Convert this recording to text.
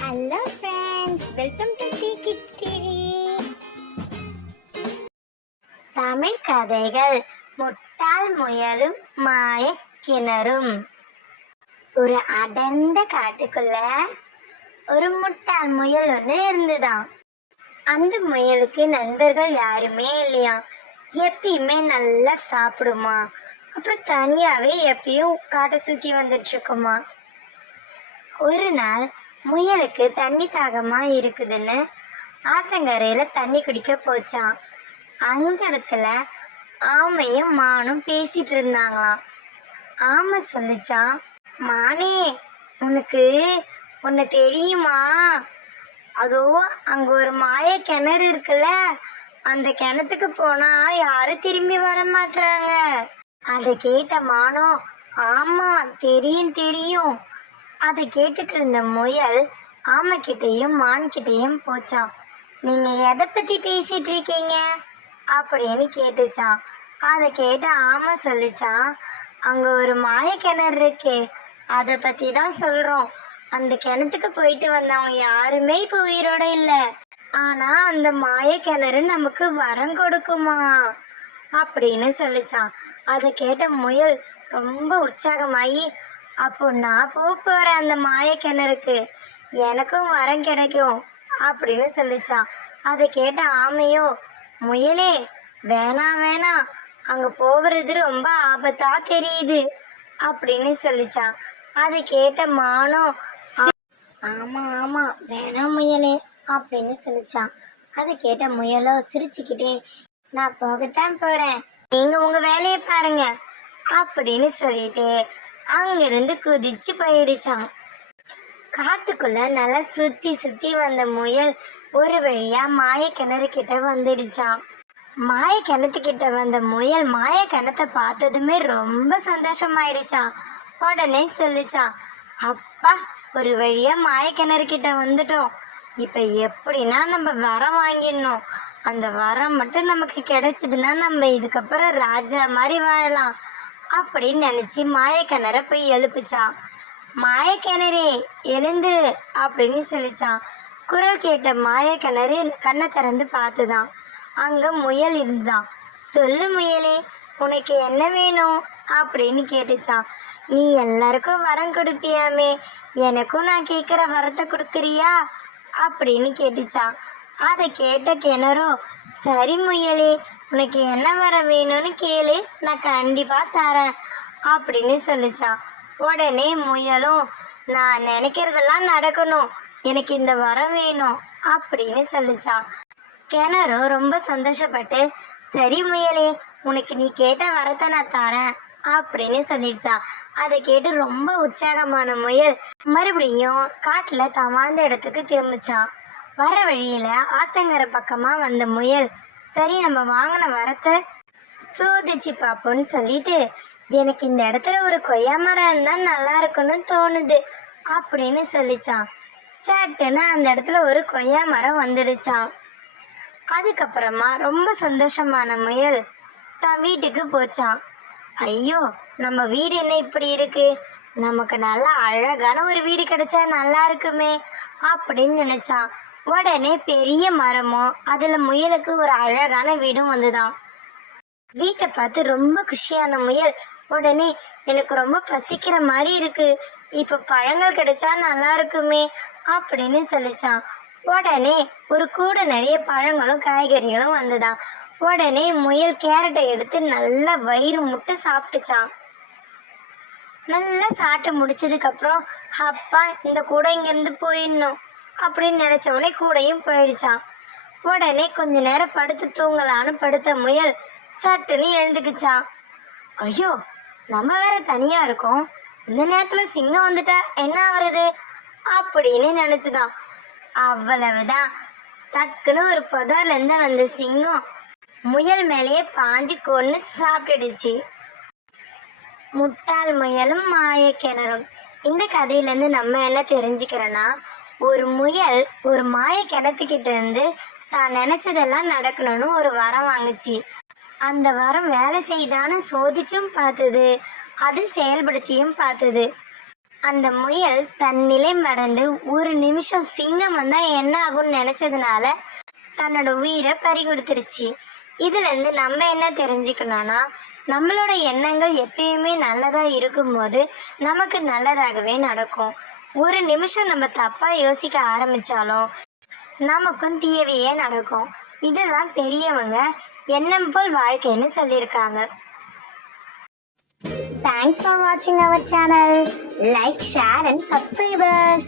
Hello friends, welcome to Sri kids TV. Tamil கதைகள். முட்டாள் முயலும் மாயக் கிணறும். ஒரு அடர்ந்த காட்டுக்குள்ள ஒரு முட்டாள் முயல் ஒன்று இருந்துதான். அந்த முயலுக்கு நண்பர்கள் யாருமே இல்லையா. எப்பயுமே நல்லா சாப்பிடுமா, அப்புறம் தனியாவே எப்பயும் காட்டை சுத்தி வந்துட்டு இருக்குமா. ஒரு நாள் முயலுக்கு தண்ணி தாகமா இருக்குதுன்னு ஆத்தங்கரையில தண்ணி குடிக்க போச்சான். அந்த இடத்துல ஆமையும் மானும் பேசிட்டு இருந்தாங்களாம். ஆமை சொல்லிச்சான், மானே, உனக்கு உன்னை தெரியுமா? அதோ அங்க ஒரு மாய கிணறு இருக்குல்ல, அந்த கிணத்துக்கு போனா யாரும் திரும்பி வர மாட்டாங்க. அதை கேட்ட மானும், ஆமா தெரியும் தெரியும். அதை கேட்டுட்டு இருந்த முயல் ஆமைக்கிட்டையும் மான்கிட்டையும் போச்சான். நீங்க எதை பத்தி பேசிட்டு இருக்கீங்க அப்படின்னு கேட்டுச்சான். அதை கேட்ட ஆமை சொல்லிச்சான், அங்க ஒரு மாய கிணறு இருக்கே, அதை பத்தி தான் சொல்றோம். அந்த கிணத்துக்கு போயிட்டு வந்தவங்க யாருமே இப்போ உயிரோட இல்லை. ஆனா அந்த மாய கிணறு நமக்கு வரம் கொடுக்குமா அப்படின்னு சொல்லிச்சான். அதை கேட்ட முயல் ரொம்ப உற்சாகமாகி, அப்போ நான் போறேன் அந்த மாய கிணறுக்கு, எனக்கும் வரம் கிடைக்கும் அப்படின்னு சொல்லிச்சான். அதை கேட்ட ஆமையோ, முயலே வேணாம் வேணாம், அங்க போகிறது ரொம்ப ஆபத்தா தெரியுது அப்படின்னு சொல்லிச்சான். அதை கேட்ட மானோ, ஆமா ஆமா வேணாம் முயலே அப்படின்னு சொல்லிச்சான். அதை கேட்ட முயலோ சிரிச்சுக்கிட்டே, நான் போகத்தான் போறேன், நீங்க உங்க வேலையை பாருங்க அப்படின்னு சொல்லிட்டு அங்கிருந்து குதிச்சு போயிடுச்சான். காட்டுக்குள்ள நல்லா சுத்தி சுத்தி வந்த முயல் ஒரு வழியா மாய கிணறு கிட்ட வந்துடுச்சான். மாய கிணத்துக்கிட்ட வந்த முயல் மாய கிணத்தை பார்த்ததுமே ரொம்ப சந்தோஷமாயிடுச்சான். உடனே சொல்லிச்சான், அப்பா, ஒரு வழியா மாய கிணறு கிட்ட வந்துட்டோம். இப்ப எப்படின்னா நம்ம வரம் வாங்கிடணும். அந்த வரம் மட்டும் நமக்கு கிடைச்சதுன்னா நம்ம இதுக்கப்புறம் ராஜா மாதிரி வாழலாம் அப்படின்னு நினைச்சு மாயக்கிணற போய் எழுப்பிச்சான். மாயக்கிணறே எழுந்துரு அப்படின்னு சொல்லிச்சான். குரல் கேட்ட மாயக்கிணறு கண்ணை திறந்து பார்த்துதான். அங்க முயல் இருந்துதான். சொல்லு முயலே, உனக்கு என்ன வேணும் அப்படின்னு கேட்டுச்சான். நீ எல்லாருக்கும் வரம் கொடுப்பியாமே, எனக்கும் நான் கேட்குற வரத்தை கொடுக்குறியா அப்படின்னு கேட்டுச்சான். அதை கேட்ட கிணறோ, சரி முயலே, உனக்கு என்ன வரம் வேணும்னு கேளு, நான் கண்டிப்பா தரேன் அப்படின்னு சொல்லிச்சான். உடனே முயலும், நான் நினைக்கிறதெல்லாம் நடக்கணும், எனக்கு இந்த வரம் வேணும் அப்படின்னு சொல்லிச்சான். கிணறும் ரொம்ப சந்தோஷப்பட்டு, சரி முயலே, உனக்கு நீ கேட்ட வரத்தை நான் தரேன் அப்படின்னு சொல்லிடுச்சான். அதை கேட்டு ரொம்ப உற்சாகமான முயல் மறுபடியும் காட்டுல தான் வாழ்ந்த இடத்துக்கு திரும்பிச்சான். வர வழியில ஆத்தங்கரை பக்கமா வந்த முயல், சரி நம்ம வாங்கின வரத்தை சோதிச்சு பார்ப்போம்னு சொல்லிட்டு, எனக்கு இந்த இடத்துல ஒரு கொய்யா மரம் இருந்தா நல்லா இருக்குன்னு தோணுது அப்படின்னு சொல்லிச்சான். சட்டுன்னு அந்த இடத்துல ஒரு கொய்யா மரம் வந்துடுச்சான். அதுக்கப்புறமா ரொம்ப சந்தோஷமான முயல் தான் வீட்டுக்கு போச்சான். ஐயோ, நம்ம வீடு என்ன இப்படி இருக்கு, நமக்கு நல்லா அழகான ஒரு வீடு கிடைச்சா நல்லா இருக்குமே அப்படின்னு நினைச்சான். உடனே பெரிய மரமும் அதுல முயலுக்கு ஒரு அழகான வீடும் வந்துதான். வீட்டை பார்த்து ரொம்ப குஷியான முயல் உடனே, எனக்கு ரொம்ப பசிக்கிற மாதிரி இருக்கு, இப்ப பழங்கள் கிடைச்சா நல்லா இருக்குமே அப்படின்னு சொல்லிச்சான். உடனே ஒரு கூடை நிறைய பழங்களும் காய்கறிகளும் வந்துதான். உடனே முயல் கேரட்டை எடுத்து நல்லா வயிறு முட்டை சாப்பிட்டுச்சான். நல்லா சாப்பிட்டு முடிச்சதுக்கு அப்புறம், அப்பா, இந்த கூடை இங்கிருந்து போயிடணும் அப்படின்னு நினைச்ச உடனே கூடையும் போயிடுச்சான். உடனே கொஞ்ச நேரம் படுத்து தூங்கலான்னு படுத்த முயல் சட்டுன்னு எழுந்துக்குச்சான். ஐயோ, நம்ம வேற தனியா இருக்கோம், இந்த நேரத்துல சிங்கம் வந்துட்டா என்ன ஆகுறது அப்படின்னு நினைச்சுதான். அவ்வளவுதான், டக்குன்னு ஒரு புதர்ல இருந்து வந்த சிங்கம் முயல் மேலேயே பாஞ்சு கொன்னு சாப்பிட்டுடுச்சு. முட்டாள் முயலும் மாய கிணறும். இந்த கதையிலேருந்து நம்ம என்ன தெரிஞ்சுக்கிறோன்னா, ஒரு முயல் ஒரு மாய கிணத்துக்கிட்ட இருந்து தான் நினைச்சதெல்லாம் நடக்கணும்னு ஒரு வரம் வாங்குச்சு. அந்த வரம் வேலை செய்தான்னு சோதிச்சும் பார்த்தது, அது செயல்படுத்தியும் பார்த்தது. அந்த முயல் தன் நிலை மறந்து ஒரு நிமிஷம் சிங்கம் வந்தா என்ன ஆகும்னு நினைச்சதுனால தன்னோட உயிரை பறி கொடுத்துருச்சு. இதுல இருந்து நம்ம என்ன தெரிஞ்சுக்கணும்னா, நம்மளோட எண்ணங்கள் எப்பயுமே நல்லதா இருக்கும்போது நமக்கு நல்லதாகவே நடக்கும். ஒரு நிமிஷம் நம்ம தப்பா யோசிக்க ஆரம்பிச்சாலும் நமக்கும் தீயவையே நடக்கும். இதுதான் பெரியவங்க எண்ணம் போல் வாழ்க்கைன்னு சொல்லியிருக்காங்க. Thanks for watching our channel. Like, share and subscribe us.